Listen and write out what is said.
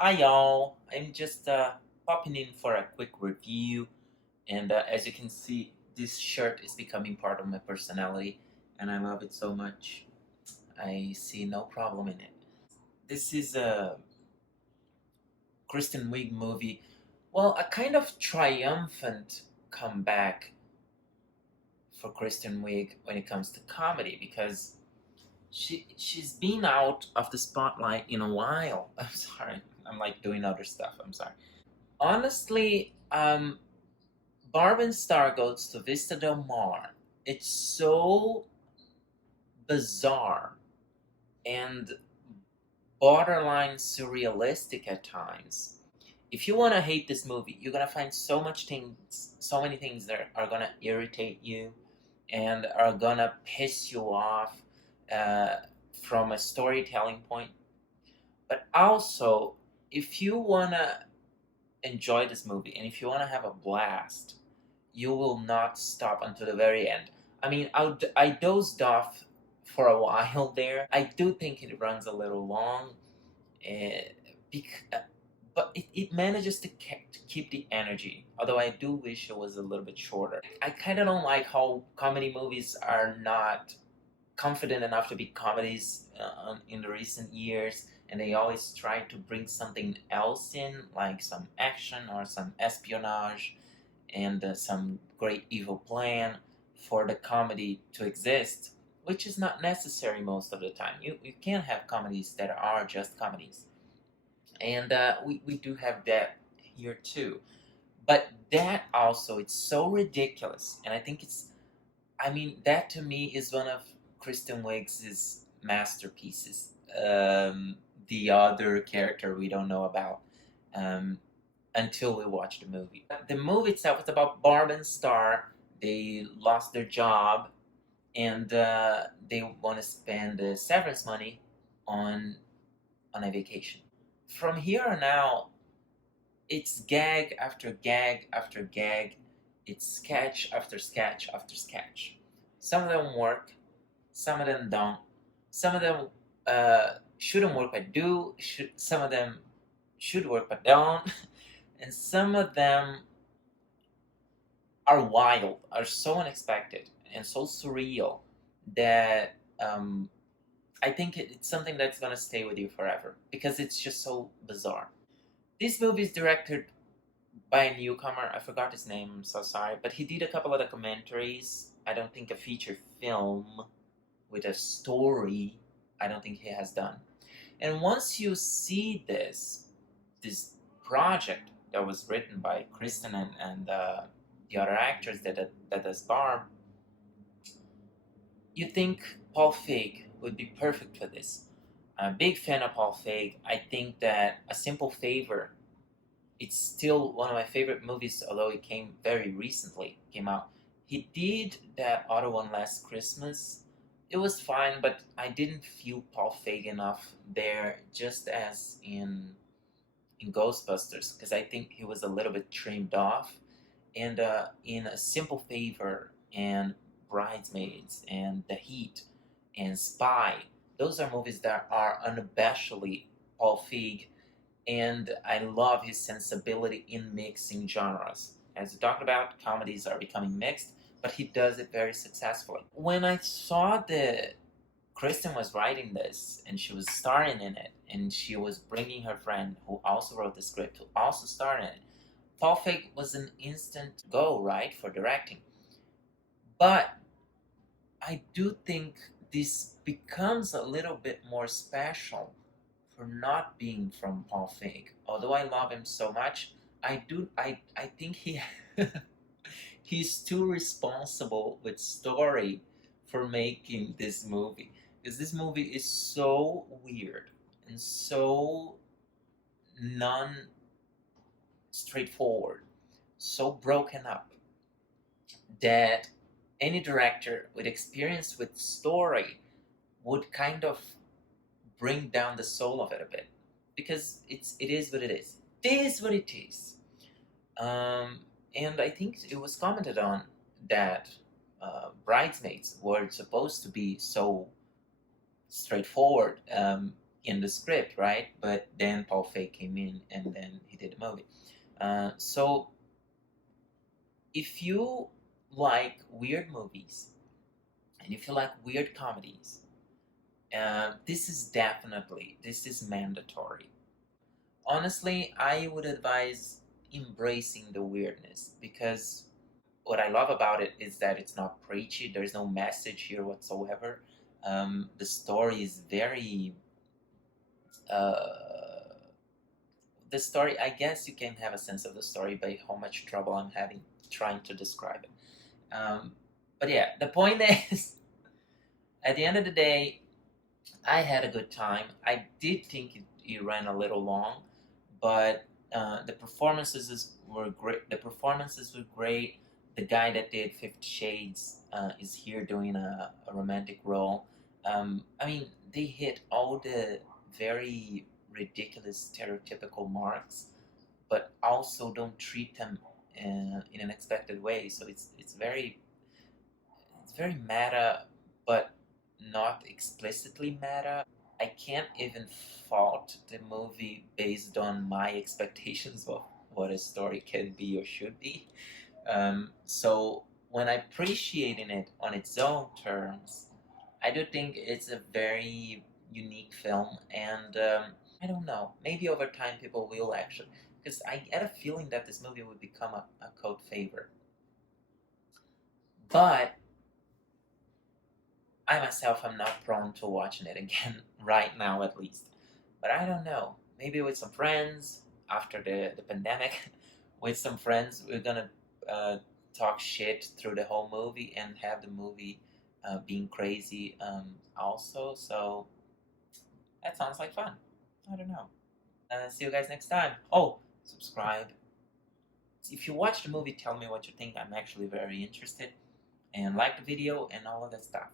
Hi y'all, I'm just popping in for a quick review, and as you can see, this shirt is becoming part of my personality, and I love it so much. I see no problem in it. This is a Kristen Wiig movie, well, a kind of triumphant comeback for Kristen Wiig when it comes to comedy because she's been out of the spotlight in a while. I'm sorry, I'm like doing other stuff. I'm sorry. Honestly, Barb and Star goes to Vista Del Mar. It's so bizarre and borderline surrealistic at times. If you want to hate this movie, you're gonna find so many things that are gonna irritate you and are gonna piss you off uh, from a storytelling point. But also, if you wanna enjoy this movie and if you wanna have a blast, you will not stop until the very end. I mean, I dozed off for a while there. I do think it runs a little long, uh, bec- but it manages to keep the energy. Although I do wish it was a little bit shorter. I kind of don't like how comedy movies are not confident enough to be comedies in the recent years, and they always try to bring something else in, like some action or some espionage and some great evil plan for the comedy to exist, which is not necessary most of the time. You can have comedies that are just comedies. And we do have that here too. But that also, it's so ridiculous. And I think I mean, that to me is one of Kristen Wiig's masterpieces. The other character we don't know about. Um, until we watch the movie. The movie itself is about Barb and Star. They lost their job and they want to spend the severance money on on a vacation. From here on out, it's gag after gag after gag. It's sketch after sketch after sketch. Some of them work, some of them don't. Some of them shouldn't work but do. Some of them should work but don't. And some of them are wild, are so unexpected and so surreal that I think it's something that's gonna stay with you forever because it's just so bizarre. This movie is directed by a newcomer. I forgot his name. I'm so sorry, but he did a couple of documentaries. I don't think a feature film with a story. I don't think he has done. And once you see this project that was written by Kristen and the other actors that does Barb, you think Paul Feig would be perfect for this. I'm a big fan of Paul Feig. I think that A Simple Favor, it's still one of my favorite movies, although it came very recently, came out. He did that other one last Christmas. It was fine, but I didn't feel Paul Feig enough there, just as in Ghostbusters, because I think he was a little bit trimmed off. And in A Simple Favor and Bridesmaids and The Heat and Spy, those are movies that are unabashedly Paul Feig, and I love his sensibility in mixing genres. As we talked about, comedies are becoming mixed, but he does it very successfully. When I saw that Kristen was writing this and she was starring in it, and she was bringing her friend who also wrote the script to also star in it, Paul Feig was an instant go, right, for directing. But I do think this becomes a little bit more special for not being from Paul Feig. Although I love him so much, I think he's too responsible with story for making this movie. Because this movie is so weird and so non straightforward, so broken up that any director with experience with story would kind of bring down the soul of it a bit because it is what it is. It is what it is. And I think it was commented on that Bridesmaids were supposed to be so straightforward. in the script, right? But then Paul Feig came in and then he did the movie. So if you like weird movies and if you like weird comedies, this is mandatory. Honestly, I would advise embracing the weirdness because what I love about it is that it's not preachy. There's no message here whatsoever. The story is very. Uh, the story, I guess you can have a sense of the story by how much trouble I'm having trying to describe it. But yeah, the point is, at the end of the day, I had a good time. I did think it ran a little long, but were great. The performances were great. The guy that did Fifty Shades is here doing a romantic role. I mean, they hit all the very ridiculous stereotypical marks, but also don't treat them in an expected way. So it's very meta, but not explicitly meta. I can't even fault the movie based on my expectations of what a story can be or should be. So when I appreciating it on its own terms, I do think it's a very unique film, and I don't know. Maybe over time people will actually, because I get a feeling that this movie would become a cult favorite. But I myself am not prone to watching it again right now, at least. But I don't know. Maybe with some friends after the pandemic, with some friends, we're gonna talk shit through the whole movie and have the movie being crazy also. So that sounds like fun. I don't know. See you guys next time. Oh, subscribe. If you watch the movie, tell me what you think. I'm actually very interested. And like the video and all of that stuff.